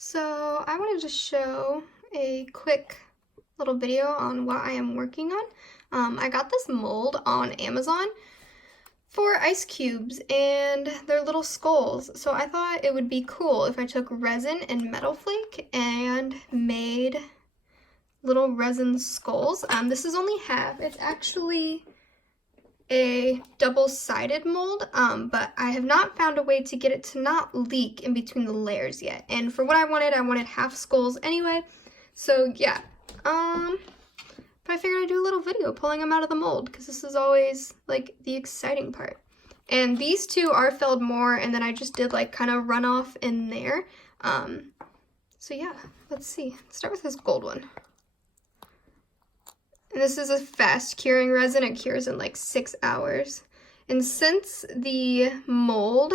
So I wanted to show a quick little video on what I am working on. I got this mold on Amazon for ice cubes and they're little skulls. So I thought it would be cool if I took resin and metal flake and made little resin skulls. This is only half. It's actually a double-sided mold, but I have not found a way to get it to not leak in between the layers yet. And for what I wanted half skulls anyway. So yeah, but I figured I'd do a little video pulling them out of the mold because this is always like the exciting part. And these two are filled more, and then I just did like kind of runoff in there. So yeah, let's see. Let's start with this gold one. And this is a fast curing resin. It cures in like 6 hours. And since the mold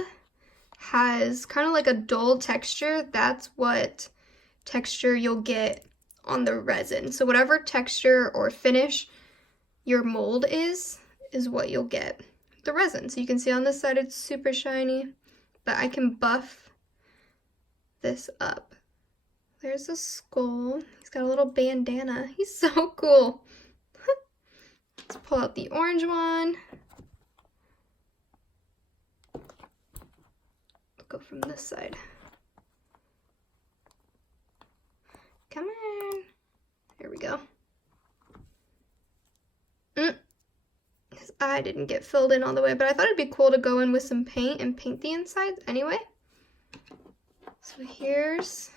has kind of like a dull texture, that's what texture you'll get on the resin. So whatever texture or finish your mold is what you'll get the resin. So you can see on this side it's super shiny, but I can buff this up. There's a skull. He's got a little bandana. He's so cool. Let's pull out the orange one. Go from this side. Come on. There we go. His eye didn't get filled in all the way, but I thought it'd be cool to go in with some paint and paint the insides anyway. So here's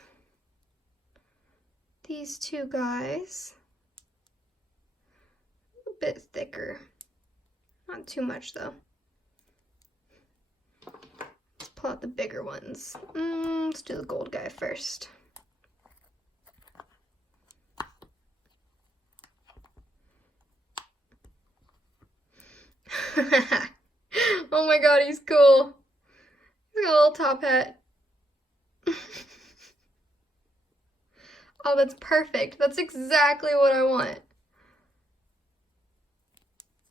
these two guys. A bit thicker. Not too much though. Let's pull out the bigger ones. Let's do the gold guy first. Oh my god, he's cool. He's got a little top hat. Oh, that's perfect. That's exactly what I want.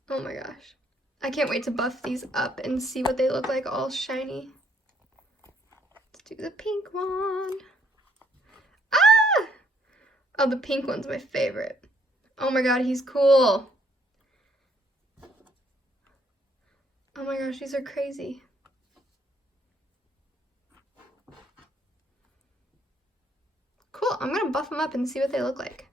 Oh my gosh. I can't wait to buff these up and see what they look like all shiny. Let's do the pink one. Ah! Oh, the pink one's my favorite. Oh my god, he's cool. Oh my gosh, these are crazy. Cool, I'm gonna buff them up and see what they look like.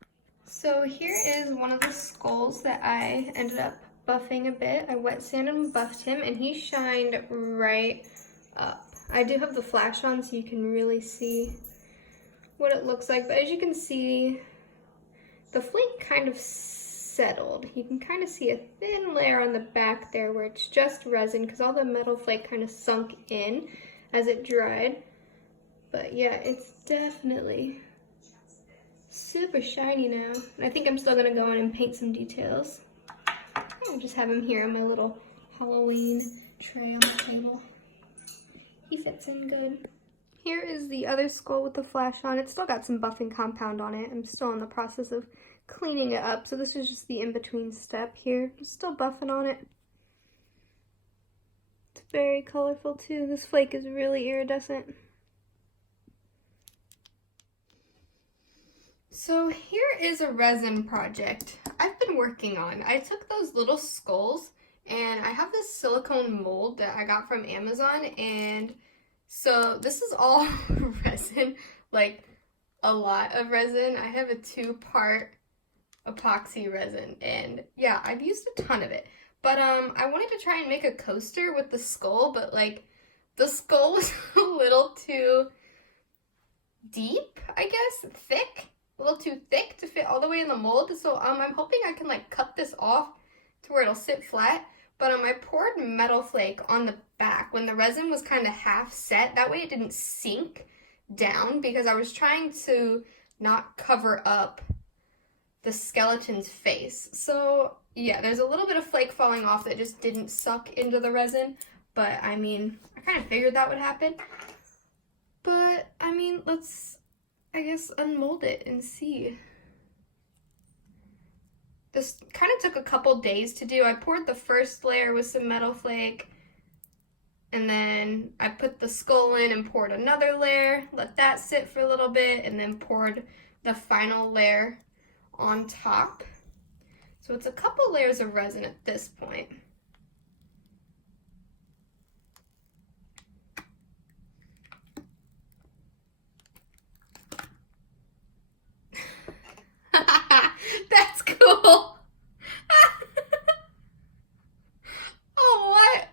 So here is one of the skulls that I ended up buffing a bit. I wet sanded and buffed him and he shined right up. I do have the flash on so you can really see what it looks like, but as you can see, the flake kind of settled. You can kind of see a thin layer on the back there where it's just resin because all the metal flake kind of sunk in as it dried. But yeah, it's definitely super shiny now. And I think I'm still gonna go in and paint some details. I'll just have him here on my little Halloween tray on the table. He fits in good. Here is the other skull with the flash on. It's still got some buffing compound on it. I'm still in the process of cleaning it up. So this is just the in-between step here. I'm still buffing on it. It's very colorful too. This flake is really iridescent. So here is a resin project I've been working on. I took those little skulls and I have this silicone mold that I got from Amazon, and so this is all resin, like a lot of resin. I have a 2-part epoxy resin and yeah, I've used a ton of it. But I wanted to try and make a coaster with the skull, but like the skull was a little too deep, I guess, thick. A little too thick to fit all the way in the mold, so I'm hoping I can like cut this off to where it'll sit flat. But I poured metal flake on the back when the resin was kind of half set. That way it didn't sink down because I was trying to not cover up the skeleton's face. So yeah, there's a little bit of flake falling off that just didn't suck into the resin. But I mean, I kind of figured that would happen. But I mean, let's, I guess, unmold it and see. This kind of took a couple days to do. I poured the first layer with some metal flake, And then I put the skull in and poured another layer, let that sit for a little bit, and then poured the final layer on top. So it's a couple layers of resin at this point. That's cool. Oh, what?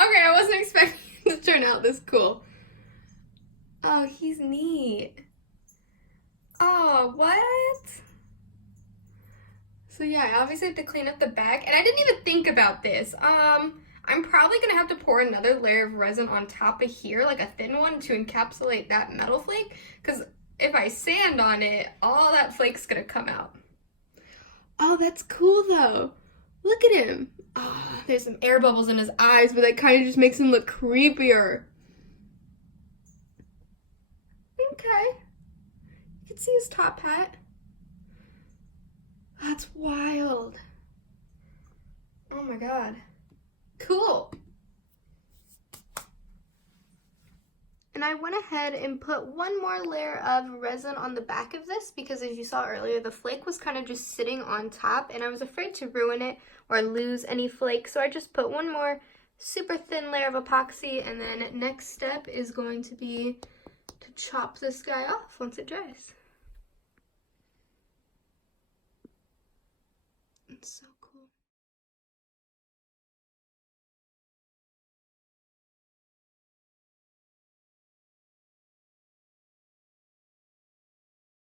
Okay, I wasn't expecting it to turn out this cool. Oh, he's neat. Oh, what? So yeah, I obviously have to clean up the back, and I didn't even think about this. I'm probably gonna have to pour another layer of resin on top of here, like a thin one, to encapsulate that metal flake, because if I sand on it, all that flake's gonna come out. Oh, that's cool though. Look at him. Oh, there's some air bubbles in his eyes, but that kind of just makes him look creepier. Okay. You can see his top hat. That's wild. Oh my god. Cool. And I went ahead and put one more layer of resin on the back of this because, as you saw earlier, the flake was kind of just sitting on top and I was afraid to ruin it or lose any flake. So I just put one more super thin layer of epoxy, and then next step is going to be to chop this guy off once it dries. It's so cool.